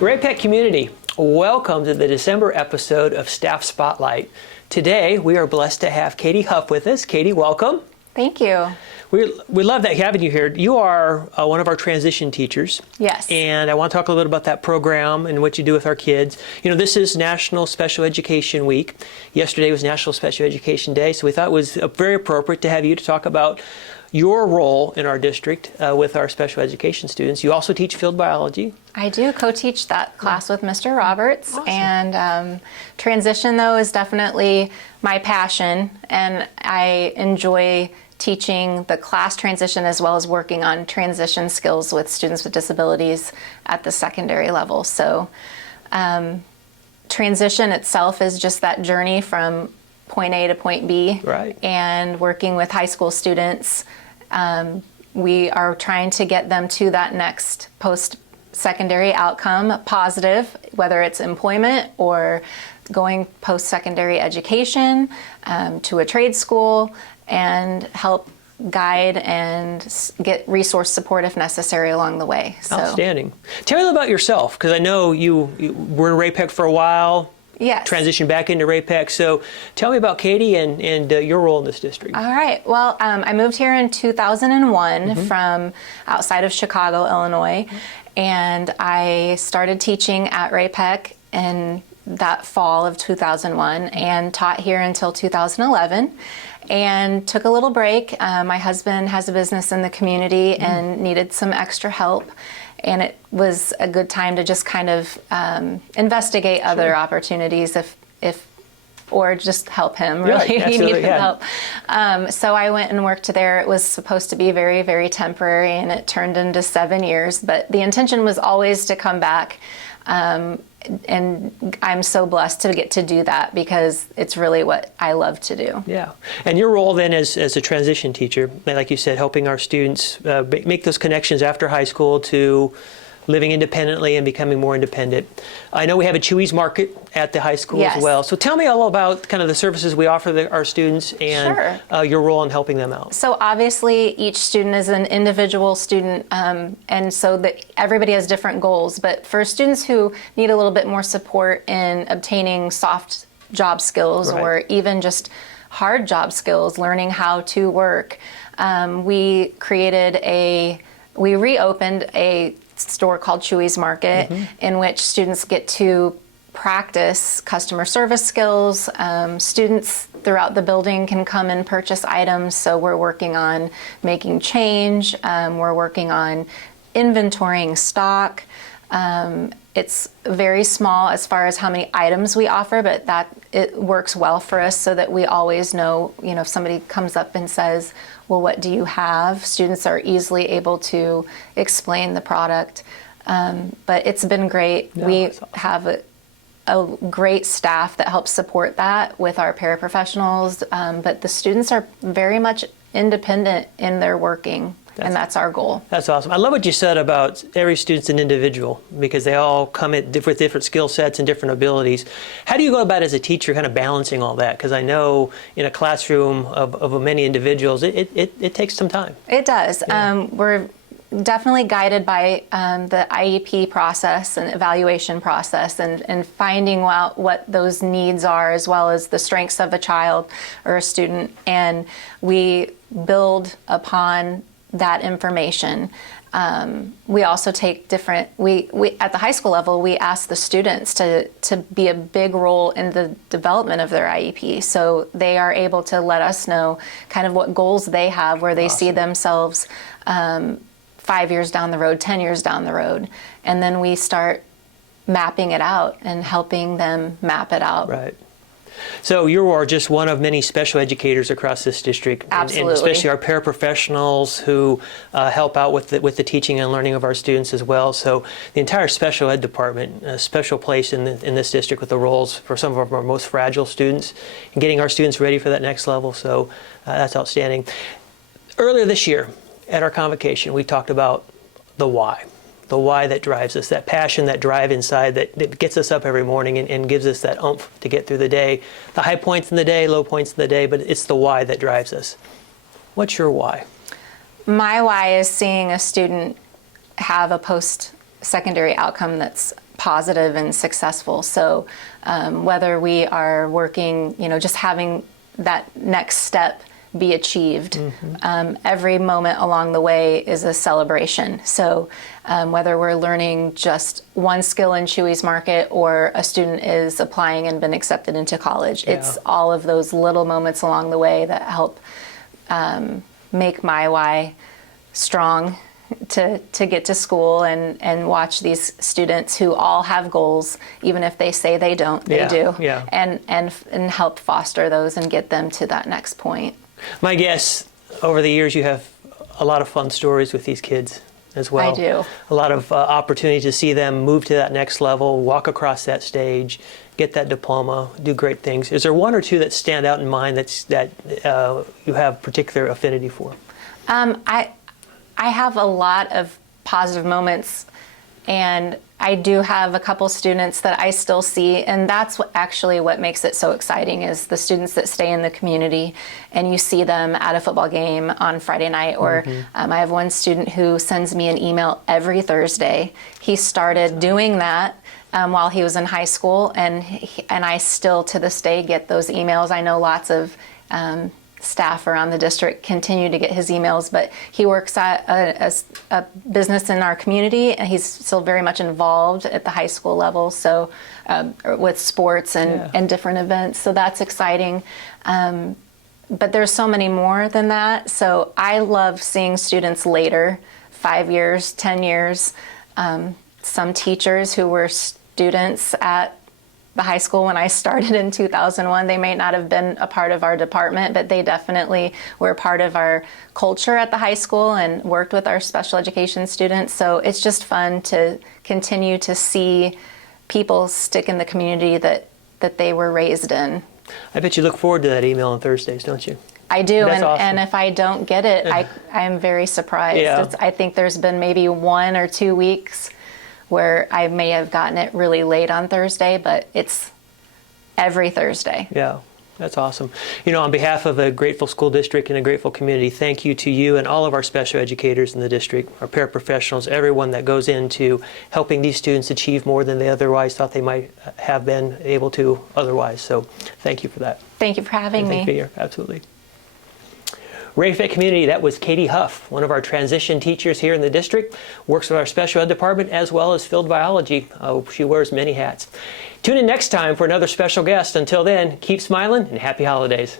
Ray-Pec community, welcome to the December episode of Staff Spotlight. Today, we are blessed to have Katie Huff with us. Katie, welcome. Thank you. We love that having you here. You are one of our transition teachers. Yes. And I want to talk a little bit about that program and what you do with our kids. You know, this is National Special Education Week. Yesterday was National Special Education Day, so we thought it was very appropriate to have you to talk about your role in our district with our special education students. You also teach field biology. I do co-teach that class with Mr. Roberts. Awesome. And transition, though, is definitely my passion, and I enjoy teaching the class transition as well as working on transition skills with students with disabilities at the secondary level. So transition itself is just that journey from point A to point B. Right. And working with high school students, we are trying to get them to that next post-secondary outcome, positive, whether it's employment or going post-secondary education to a trade school, and help guide and get resource support if necessary along the way. So. Outstanding. Tell me a little about yourself, because I know you were in Ray-Pec for a while. Yes. Transitioned back into Ray-Pec. So tell me about Katie and your role in this district. All right. Well, I moved here in 2001 from outside of Chicago, Illinois, and I started teaching at Ray-Pec in that fall of 2001 and taught here until 2011. And took a little break. My husband has a business in the community and needed some extra help. And it was a good time to just kind of investigate other opportunities or just help him, really. Yeah, He needed yeah. help. So I went and worked there. It was supposed to be very, very temporary, and it turned into 7 years. But the intention was always to come back. And I'm so blessed to get to do that because it's really what I love to do. Yeah. And your role then as a transition teacher, like you said, helping our students make those connections after high school to living independently and becoming more independent. I know we have a Chewy's Market at the high school as well. So tell me all about kind of the services we offer our students and your role in helping them out. So obviously each student is an individual student, and so that everybody has different goals. But for students who need a little bit more support in obtaining soft job skills or even just hard job skills, learning how to work, we reopened a store called Chewy's Market in which students get to practice customer service skills. Students throughout the building can come and purchase items, so we're working on making change, we're working on inventorying stock. It's very small as far as how many items we offer, but that it works well for us so that we always know, if somebody comes up and says, well, what do you have? Students are easily able to explain the product. But it's been great. Yeah, we awesome. have a great staff that helps support that with our paraprofessionals, but the students are very much independent in their working. And that's our goal. That's awesome. I love what you said about every student's an individual because they all come with different skill sets and different abilities. How do you go about as a teacher kind of balancing all that? Because I know in a classroom of many individuals, it takes some time. It does. Yeah. We're definitely guided by the IEP process and evaluation process and finding out what those needs are as well as the strengths of a child or a student. And we build upon that information. We also take different, we at the high school level, we ask the students to be a big role in the development of their IEP. So they are able to let us know kind of what goals they have, where they see themselves 5 years down the road, 10 years down the road. And then we start mapping it out and helping them map it out. Right. So you are just one of many special educators across this district, Absolutely. and especially our paraprofessionals who help out with the teaching and learning of our students as well. So the entire special ed department, a special place in this district with the roles for some of our most fragile students and getting our students ready for that next level. So that's outstanding. Earlier this year at our convocation, we talked about the why that drives us, that passion, that drive inside that gets us up every morning and gives us that oomph to get through the day. The high points in the day, low points in the day, but it's the why that drives us. What's your why? My why is seeing a student have a post-secondary outcome that's positive and successful. So whether we are working, just having that next step be achieved, every moment along the way is a celebration. So whether we're learning just one skill in Chewy's market or a student is applying and been accepted into college, it's all of those little moments along the way that help make my why strong to get to school and watch these students who all have goals, even if they say they don't, they do, and help foster those and get them to that next point. My guess, over the years, you have a lot of fun stories with these kids as well. I do. A lot of opportunity to see them move to that next level, walk across that stage, get that diploma, do great things. Is there one or two that stand out in mind that you have particular affinity for? I have a lot of positive moments, and I do have a couple students that I still see, and that's what makes it so exciting is the students that stay in the community and you see them at a football game on Friday night, or I have one student who sends me an email every Thursday. He started doing that while he was in high school, and I still to this day get those emails. I know lots of staff around the district continue to get his emails, but he works at a business in our community, and he's still very much involved at the high school level, so with sports and different events, so that's exciting. But there's so many more than that, so I love seeing students later, 5 years, 10 years, some teachers who were students at the high school when I started in 2001, they may not have been a part of our department, but they definitely were part of our culture at the high school and worked with our special education students. So it's just fun to continue to see people stick in the community that they were raised in. I bet you look forward to that email on Thursdays, don't you? I do, That's awesome. And if I don't get it, I am very surprised. Yeah. I think there's been maybe 1 or 2 weeks where I may have gotten it really late on Thursday, but it's every Thursday. Yeah, that's awesome. On behalf of a grateful school district and a grateful community, thank you to you and all of our special educators in the district, our paraprofessionals, everyone that goes into helping these students achieve more than they otherwise thought they might have been able to otherwise. So thank you for that. Thank you for having me. Thank you. Absolutely. Ray-Pec community, that was Katie Huff, one of our transition teachers here in the district, works with our special ed department as well as field biology. She wears many hats. Tune in next time for another special guest. Until then, keep smiling and happy holidays.